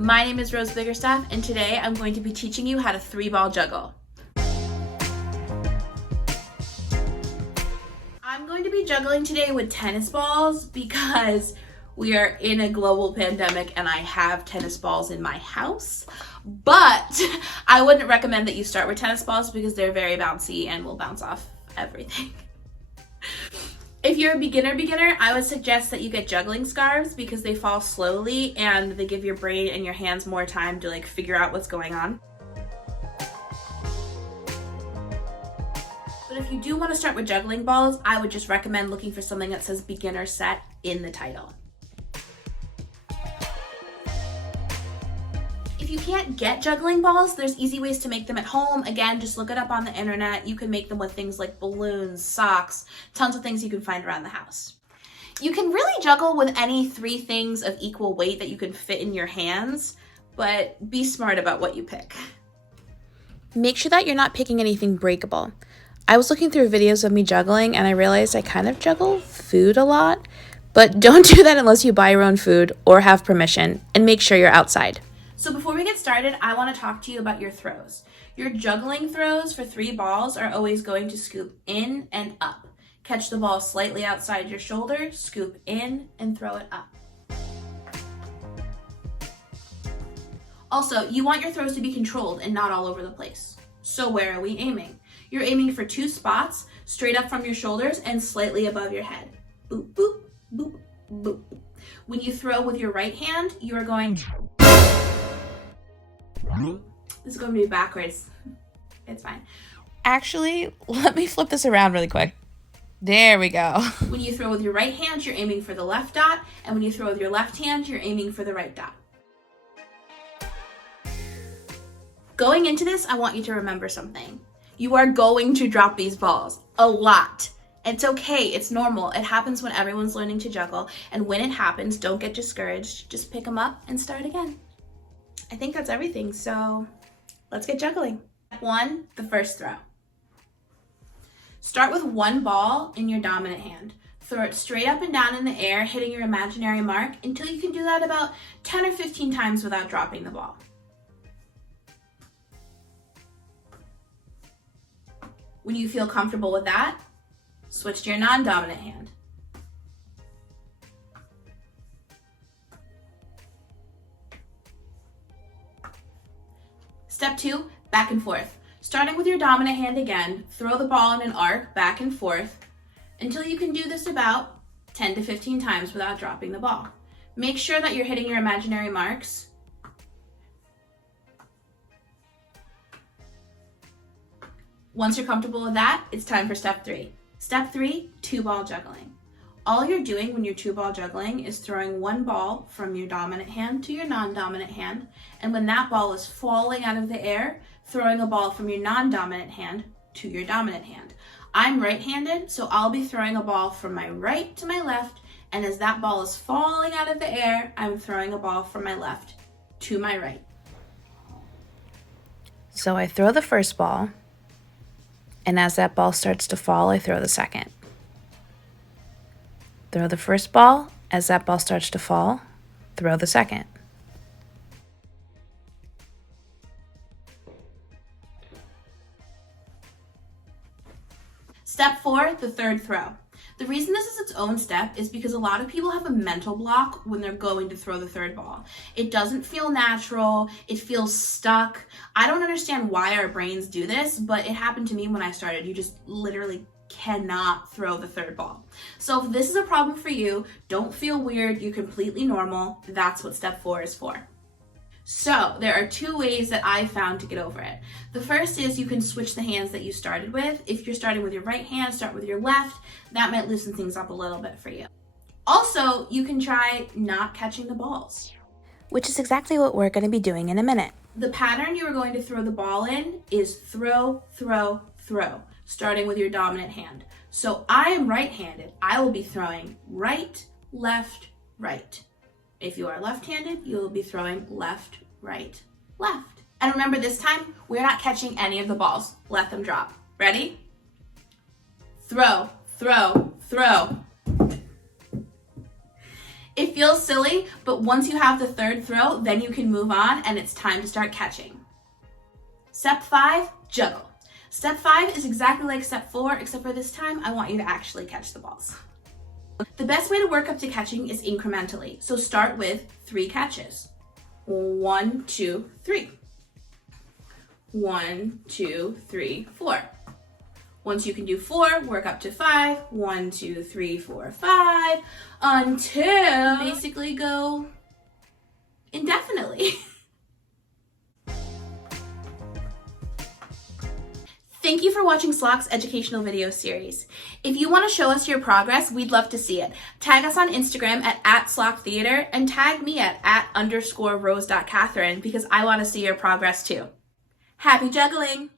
My name is Rose Biggerstaff, and today I'm going to be teaching you how to 3-ball juggle. I'm going to be juggling today with tennis balls because we are in a global pandemic and I have tennis balls in my house. But I wouldn't recommend that you start with tennis balls because they're very bouncy and will bounce off everything. If you're a beginner, I would suggest that you get juggling scarves because they fall slowly and they give your brain and your hands more time to figure out what's going on. But if you do want to start with juggling balls, I would just recommend looking for something that says beginner set in the title. If you can't get juggling balls, there's easy ways to make them at home. Again, just look it up on the internet. You can make them with things like balloons, socks, tons of things you can find around the house. You can really juggle with any 3 things of equal weight that you can fit in your hands, but be smart about what you pick. Make sure that you're not picking anything breakable. I was looking through videos of me juggling and I realized I kind of juggle food a lot, but don't do that unless you buy your own food or have permission, and make sure you're outside. So before we get started, I want to talk to you about your throws. Your juggling throws for 3 balls are always going to scoop in and up. Catch the ball slightly outside your shoulder, scoop in, and throw it up. Also, you want your throws to be controlled and not all over the place. So where are we aiming? You're aiming for 2 spots, straight up from your shoulders and slightly above your head. Boop, boop, boop, boop. When you throw with your right hand, you are going... This is going to be backwards. It's fine. Actually, let me flip this around really quick. There we go. When you throw with your right hand, you're aiming for the left dot, and when you throw with your left hand, you're aiming for the right dot. Going into this, I want you to remember something. You are going to drop these balls a lot. It's okay, it's normal. It happens when everyone's learning to juggle, and when it happens, don't get discouraged. Just pick them up and start again. I think that's everything, so let's get juggling. Step 1, the first throw. Start with 1 ball in your dominant hand. Throw it straight up and down in the air, hitting your imaginary mark until you can do that about 10 or 15 times without dropping the ball. When you feel comfortable with that, switch to your non-dominant hand. Step 2, back and forth. Starting with your dominant hand again, throw the ball in an arc back and forth until you can do this about 10 to 15 times without dropping the ball. Make sure that you're hitting your imaginary marks. Once you're comfortable with that, it's time for step 3. Step 3, 2-ball juggling. All you're doing when you're 2-ball juggling is throwing 1 ball from your dominant hand to your non-dominant hand, and when that ball is falling out of the air, throwing a ball from your non-dominant hand to your dominant hand. I'm right-handed, so I'll be throwing a ball from my right to my left, and as that ball is falling out of the air, I'm throwing a ball from my left to my right. So I throw the first ball, and as that ball starts to fall, I throw the second. Throw the first ball. As that ball starts to fall, throw the second. Step 4, the third throw. The reason this is its own step is because a lot of people have a mental block when they're going to throw the third ball. It doesn't feel natural. It feels stuck. I don't understand why our brains do this, but it happened to me when I started. You just literally cannot throw the third ball. So if this is a problem for you, don't feel weird. You're completely normal. That's what step 4 is for. So there are 2 ways that I found to get over it. The first is you can switch the hands that you started with. If you're starting with your right hand, start with your left. That might loosen things up a little bit for you. Also, you can try not catching the balls, which is exactly what we're going to be doing in a minute. The pattern you are going to throw the ball in is throw, throw, throw, starting with your dominant hand. So I am right-handed. I will be throwing right, left, right. If you are left-handed, you will be throwing left, right, left. And remember, this time, we're not catching any of the balls. Let them drop. Ready? throw, throw, throw. It feels silly, but once you have the third throw, then you can move on and it's time to start catching. Step 5, juggle. Step 5 is exactly like step 4, except for this time, I want you to actually catch the balls. The best way to work up to catching is incrementally. So start with 3 catches. 1, 2, 3. 1, 2, 3, 4. Once you can do 4, work up to 5. 1, 2, 3, 4, 5, until you basically go indefinitely. Thank you for watching Slock's educational video series. If you want to show us your progress, we'd love to see it. Tag us on Instagram at @SlockTheater and tag me at @_Rose.Catherine because I want to see your progress too. Happy juggling!